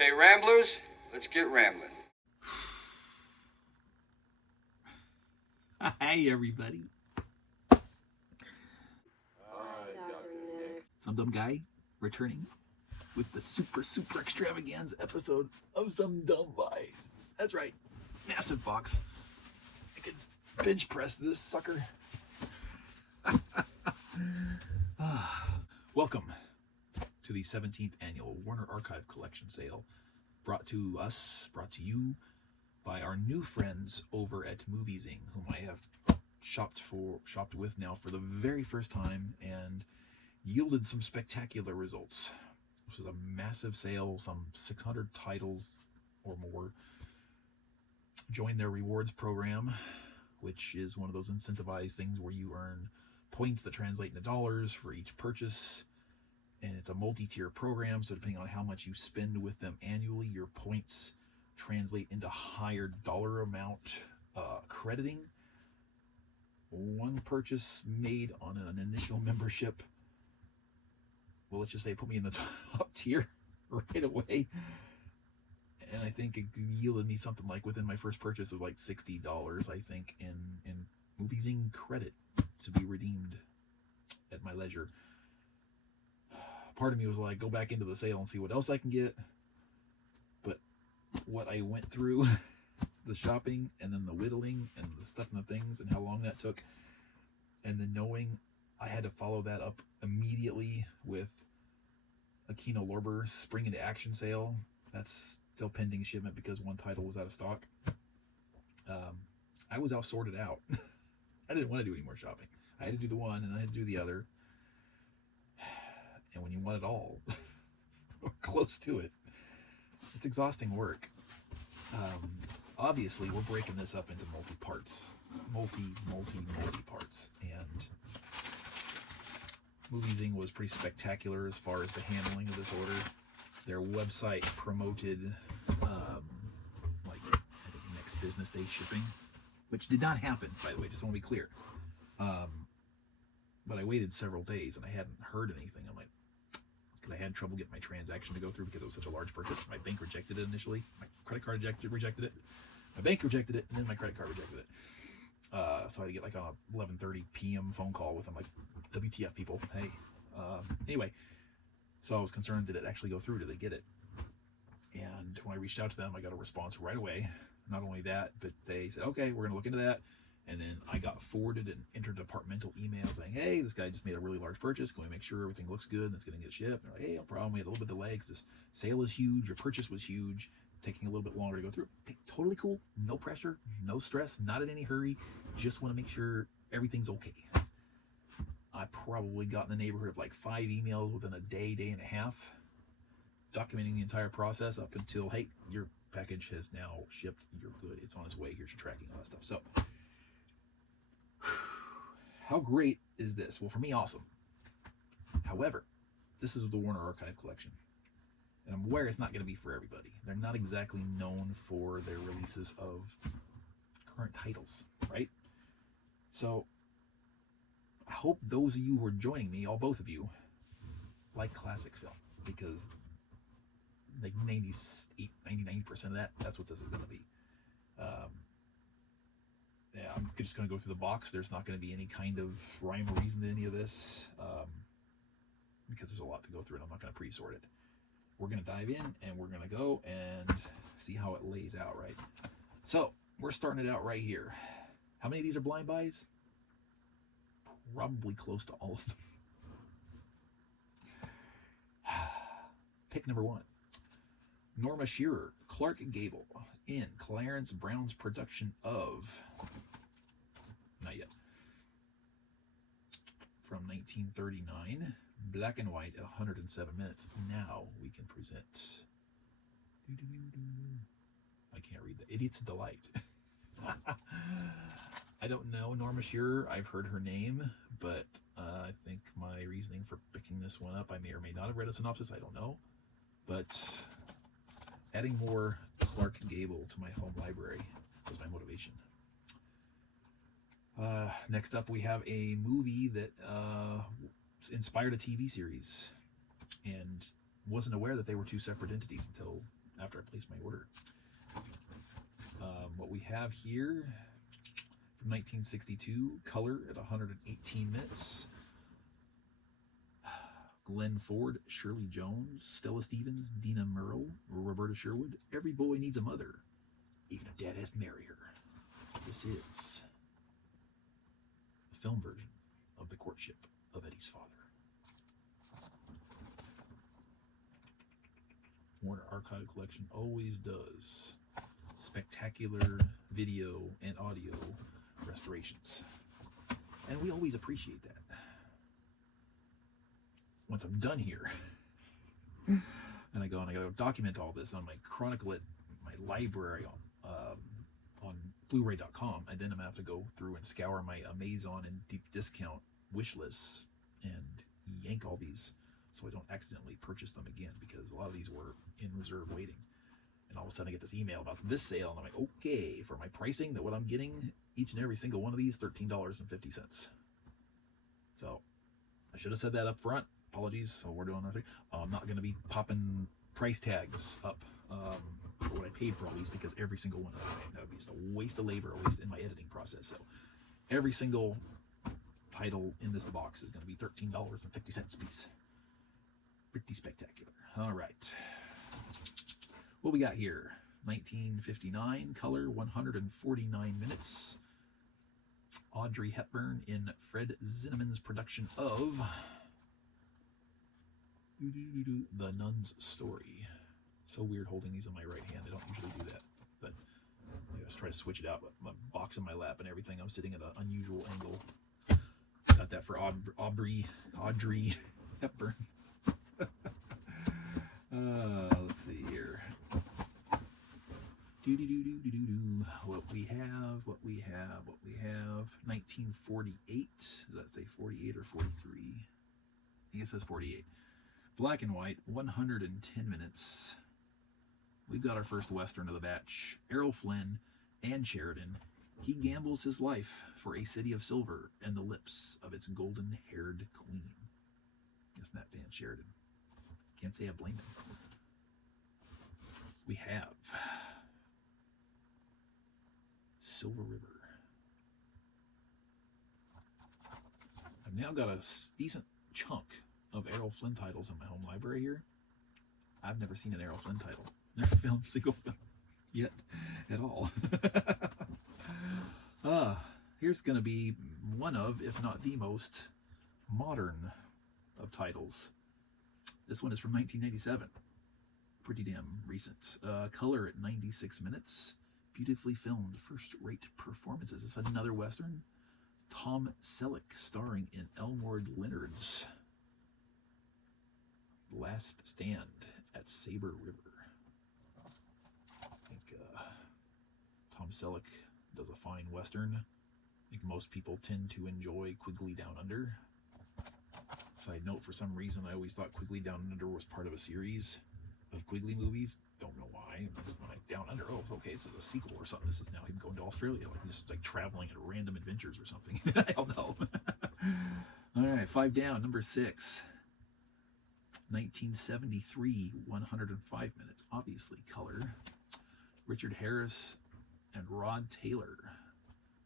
Okay, Ramblers, let's get rambling. Hi, everybody. Some dumb guy returning with the super extravaganza episode of SumDumBuys. That's right, massive box. I could bench press this sucker. Welcome to the 17th annual Warner Archive Collection sale, brought to you by our new friends over at MovieZyng, whom I have shopped with now for the very first time and yielded some spectacular results. This was a massive sale, some 600 titles or more. Join their rewards program, which is one of those incentivized things where you earn points that translate into dollars for each purchase. And it's a multi-tier program, so depending on how much you spend with them annually, your points translate into higher dollar amount crediting. One purchase made on an initial membership, well, let's just say put me in the top tier right away. And I think it yielded me something like within my first purchase of like $60, I think, in MovieZyng credit to be redeemed at my leisure. Part of me was like, go back into the sale and see what else I can get. But what I went through, the shopping and then the whittling and the stuff and the things and how long that took, and then knowing I had to follow that up immediately with a Kino Lorber Spring into Action sale. That's still pending shipment because one title was out of stock. I was sorted out. I didn't want to do any more shopping. I had to do the one and I had to do the other. And when you want it all, or close to it, it's exhausting work. Obviously, we're breaking this up into multi-parts. Multi-parts. And MovieZyng was pretty spectacular as far as the handling of this order. Their website promoted, like, I think next business day shipping, which did not happen, by the way, just want to be clear. But I waited several days and I hadn't heard anything. I'm like, because I had trouble getting my transaction to go through because it was such a large purchase. My bank rejected it initially. My credit card rejected it. My bank rejected it, and then my credit card rejected it. So I had to get like on a 11:30 p.m. phone call with them, like, WTF, people, hey. Anyway, so I was concerned, did it actually go through? Did they get it? And when I reached out to them, I got a response right away. Not only that, but they said, okay, we're going to look into that. And then I got forwarded an interdepartmental email saying, hey, this guy just made a really large purchase. Can we make sure everything looks good and it's going to get shipped? And they're like, hey, no problem. We had a little bit of delay because this sale is huge. Your purchase was huge. Taking a little bit longer to go through. Hey, totally cool. No pressure. No stress. Not in any hurry. Just want to make sure everything's okay. I probably got in the neighborhood of like 5 emails within a day and a half, documenting the entire process up until, hey, your package has now shipped. You're good. It's on its way. Here's your tracking, all that stuff. So, how great is this? Well, for me, awesome. However, this is the Warner Archive Collection. And I'm aware it's not going to be for everybody. They're not exactly known for their releases of current titles, right? So, I hope those of you who are joining me, both of you, like classic film. Because like 90% of that's what this is going to be. Yeah, I'm just going to go through the box. There's not going to be any kind of rhyme or reason to any of this, because there's a lot to go through and I'm not going to pre-sort it. We're going to dive in and we're going to go and see how it lays out, right? So, we're starting it out right here. How many of these are blind buys? Probably close to all of them. Pick number 1. Norma Shearer, Clark Gable, in Clarence Brown's production of... Not yet. From 1939, black and white at 107 minutes. Now we can present... I can't read that. Idiot's Delight. I don't know Norma Shearer. I've heard her name, but I think my reasoning for picking this one up, I may or may not have read a synopsis. I don't know. But adding more Clark Gable to my home library was my motivation. Next up, we have a movie that inspired a TV series, and wasn't aware that they were two separate entities until after I place my order. What we have here from 1962, color at 118 minutes. Glenn Ford, Shirley Jones, Stella Stevens, Dina Merle, Roberta Sherwood. Every boy needs a mother, even if dad has to marry her. This is the film version of The Courtship of Eddie's Father. Warner Archive Collection always does spectacular video and audio restorations, and we always appreciate that. Once I'm done here, and I gotta document all this on my Chronicle It, my library on Blu-ray.com, and then I'm gonna have to go through and scour my Amazon and deep discount wish lists and yank all these so I don't accidentally purchase them again, because a lot of these were in reserve waiting. And all of a sudden I get this email about this sale, and I'm like, okay, for my pricing, that what I'm getting, each and every single one of these, $13.50. So I should have said that up front. Apologies. So we're doing nothing. I'm not going to be popping price tags up for what I paid for all these, because every single one is the same. That would be just a waste of labor, a waste in my editing process. So every single title in this box is going to be $13.50 a piece. Pretty spectacular. All right. What we got here? 1959, color, 149 minutes. Audrey Hepburn in Fred Zinnemann's production of The Nun's Story. So weird holding these in my right hand. I don't usually do that, but I just try to switch it out with my box in my lap and everything. I'm sitting at an unusual angle. Got that for Audrey Hepburn. Let's see here. What we have. 1948. Does that say 48 or 43? I think it says 48. Black and white, 110 minutes. We've got our first Western of the batch. Errol Flynn and Sheridan. He gambles his life for a city of silver and the lips of its golden-haired queen. Guess that's Ann Sheridan. Can't say I blame him. We have Silver River. I've now got a decent chunk of Errol Flynn titles in my home library here. I've never seen an Errol Flynn title. Never filmed a single film yet at all. Here's going to be one of, if not the most modern of titles. This one is from 1997. Pretty damn recent. Color at 96 minutes. Beautifully filmed, first-rate performances. It's another Western. Tom Selleck starring in Elmore Leonard's Last Stand at Saber River. I think Tom Selleck does a fine Western. I think most people tend to enjoy Quigley Down Under. Side note, for some reason, I always thought Quigley Down Under was part of a series of Quigley movies. Don't know why. When I Down Under, oh, okay, it's a sequel or something. This is now him going to Australia, like just like traveling at random adventures or something. I don't know. All right, 5 down, number 6. 1973, 105 minutes. Obviously, color. Richard Harris and Rod Taylor.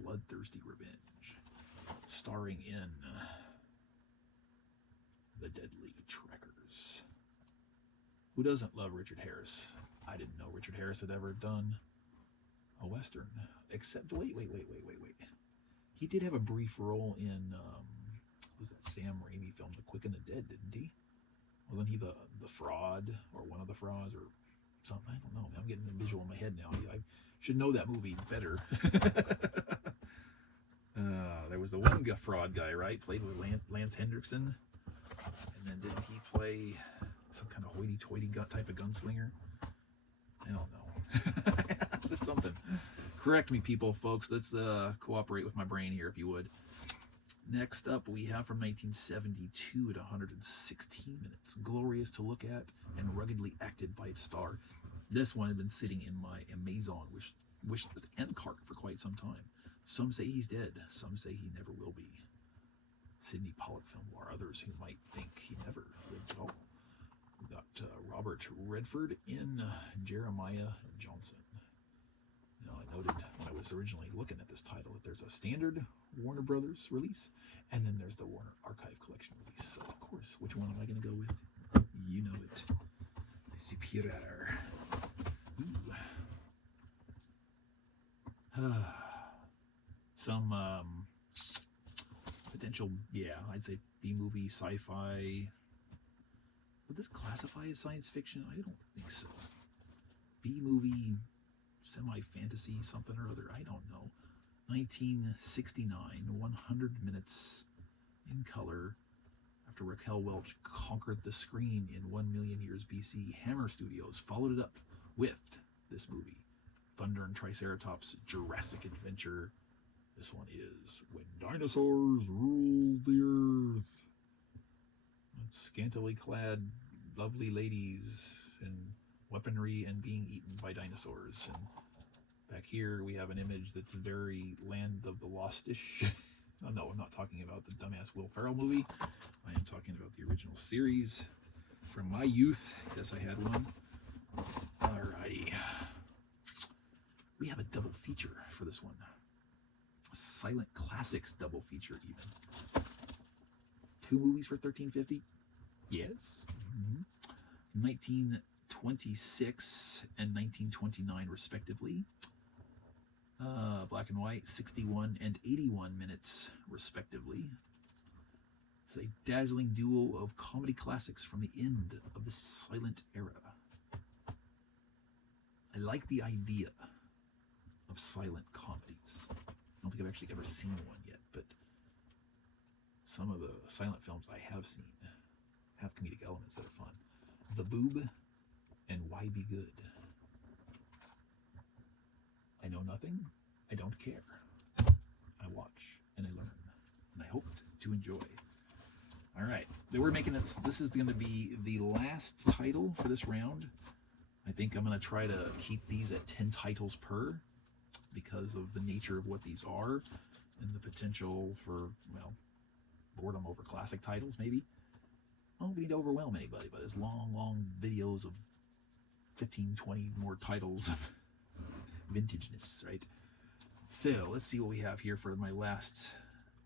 Bloodthirsty Revenge. Starring in The Deadly Trackers. Who doesn't love Richard Harris? I didn't know Richard Harris had ever done a Western. Except, wait. He did have a brief role in, what was that Sam Raimi film, The Quick and the Dead, didn't he? Wasn't he the fraud, or one of the frauds, or something? I don't know. I'm getting a visual in my head now. I should know that movie better. There was the one fraud guy, right? Played with Lance Hendrickson. And then didn't he play some kind of hoity-toity type of gunslinger? I don't know. It's something. Correct me, people, folks. Let's cooperate with my brain here, if you would. Next up, we have from 1972 at 116 minutes. Glorious to look at and ruggedly acted by its star. This one had been sitting in my Amazon wish list and cart for quite some time. Some say he's dead. Some say he never will be. Sidney Pollack film noir. Others who might think he never lived at all. We got Robert Redford in Jeremiah Johnson. Now, I noted when I was originally looking at this title that there's a standard Warner Brothers release, and then there's the Warner Archive Collection release. So, of course, which one am I going to go with? You know it. The Superior. Ooh. Some potential, I'd say B-movie, sci-fi. Would this classify as science fiction? I don't think so. B-movie, semi-fantasy, something or other. I don't know. 1969, 100 minutes in color. After Raquel Welch conquered the screen in 1 million years BC, Hammer Studios followed it up with this movie. Thunder and Triceratops, Jurassic Adventure. This one is When Dinosaurs Ruled the Earth. It's scantily clad, lovely ladies and weaponry and being eaten by dinosaurs. And back here we have an image that's very Land of the Lost-ish. Oh, no, I'm not talking about the dumbass Will Ferrell movie. I am talking about the original series from my youth. Yes, I had one. Alrighty. We have a double feature for this one. A Silent Classics double feature even. 2 movies for $13.50? Yes. 1926 and 1929 respectively. Black and white, 61 and 81 minutes respectively. It's a dazzling duel of comedy classics from the end of the silent era. I like the idea of silent comedies. I don't think I've actually ever seen one yet, but some of the silent films I have seen have comedic elements that are fun. The Boob and Why Be Good. I know nothing. I don't care. I watch and I learn, and I hope to enjoy. All right, we're making it. This is going to be the last title for this round. I think I'm going to try to keep these at 10 titles per, because of the nature of what these are and the potential for, well, boredom over classic titles, maybe. I don't need to overwhelm anybody, but it's long videos of 15, 20 more titles of vintageness, right? So let's see what we have here for my last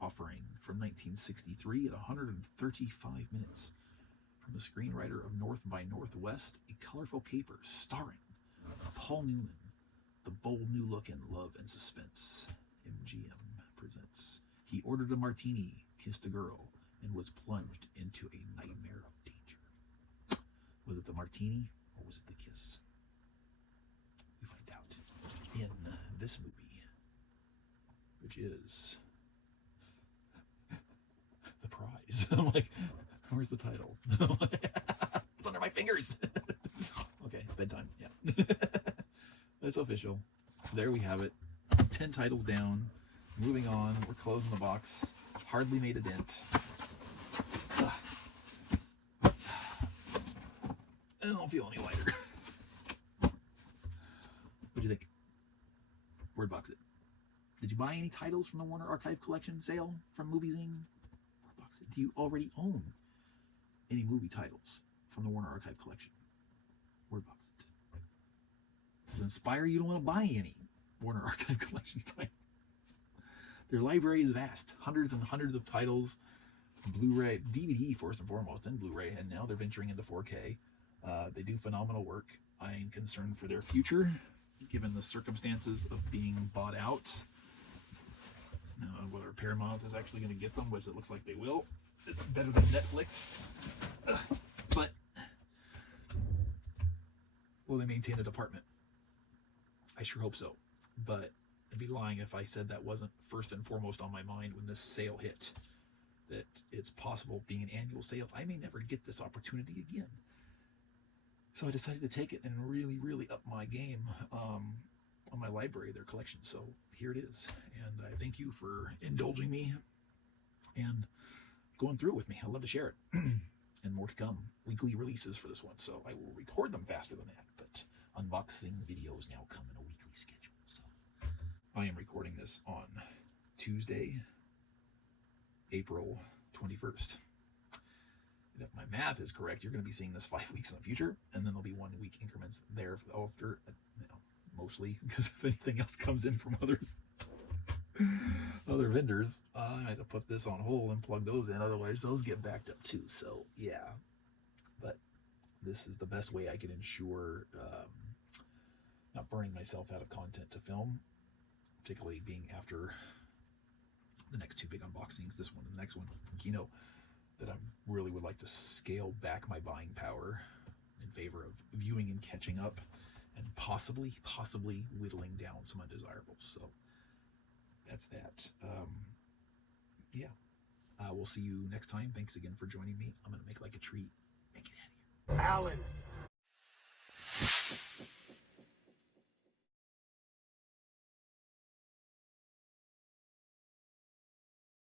offering from 1963 at 135 minutes. From the screenwriter of North by Northwest, A Colorful Caper, starring Paul Newman. The bold new look in Love and Suspense. MGM presents. He ordered a martini, kissed a girl, and was plunged into a nightmare of danger. Was it the martini or was it the kiss? We find out in this movie, which is The Prize. I'm like, where's the title? It's under my fingers. Okay, it's bedtime. Yeah. It's official. There we have it. 10 titles down. Moving on. We're closing the box. Hardly made a dent. I don't feel any lighter. What'd you think? Word box it. Did you buy any titles from the Warner Archive Collection sale from MovieZyng? Word box it. Do you already own any movie titles from the Warner Archive Collection? Word box it. Does it inspire you to want to buy any Warner Archive Collection titles? Their library is vast. Hundreds and hundreds of titles. Blu-ray, DVD first and foremost, and Blu-ray, and now they're venturing into 4K. They do phenomenal work. I'm concerned for their future, given the circumstances of being bought out. Whether Paramount is actually going to get them, which it looks like they will. It's better than Netflix. But will they maintain the department? I sure hope so. But I'd be lying if I said that wasn't first and foremost on my mind when this sale hit. That it's possible, being an annual sale, I may never get this opportunity again. So I decided to take it and really up my game on my library, their collection. So here it is. And I thank you for indulging me and going through it with me. I love to share it. And more to come. Weekly releases for this one. So I will record them faster than that. But unboxing videos now come in a weekly schedule. So I am recording this on Tuesday, April 21st. And if my math is correct, you're going to be seeing this 5 weeks in the future, and then there'll be 1 week increments there after, mostly because if anything else comes in from other vendors, I had to put this on hold and plug those in, otherwise those get backed up too. So yeah, but this is the best way I can ensure not burning myself out of content to film, particularly being after the next 2 big unboxings, this one and the next one from Kino, that I really would like to scale back my buying power in favor of viewing and catching up, and possibly whittling down some undesirables. So that's that. Yeah, we'll see you next time. Thanks again for joining me. I'm gonna make like a treat. Make it out of here. Alan,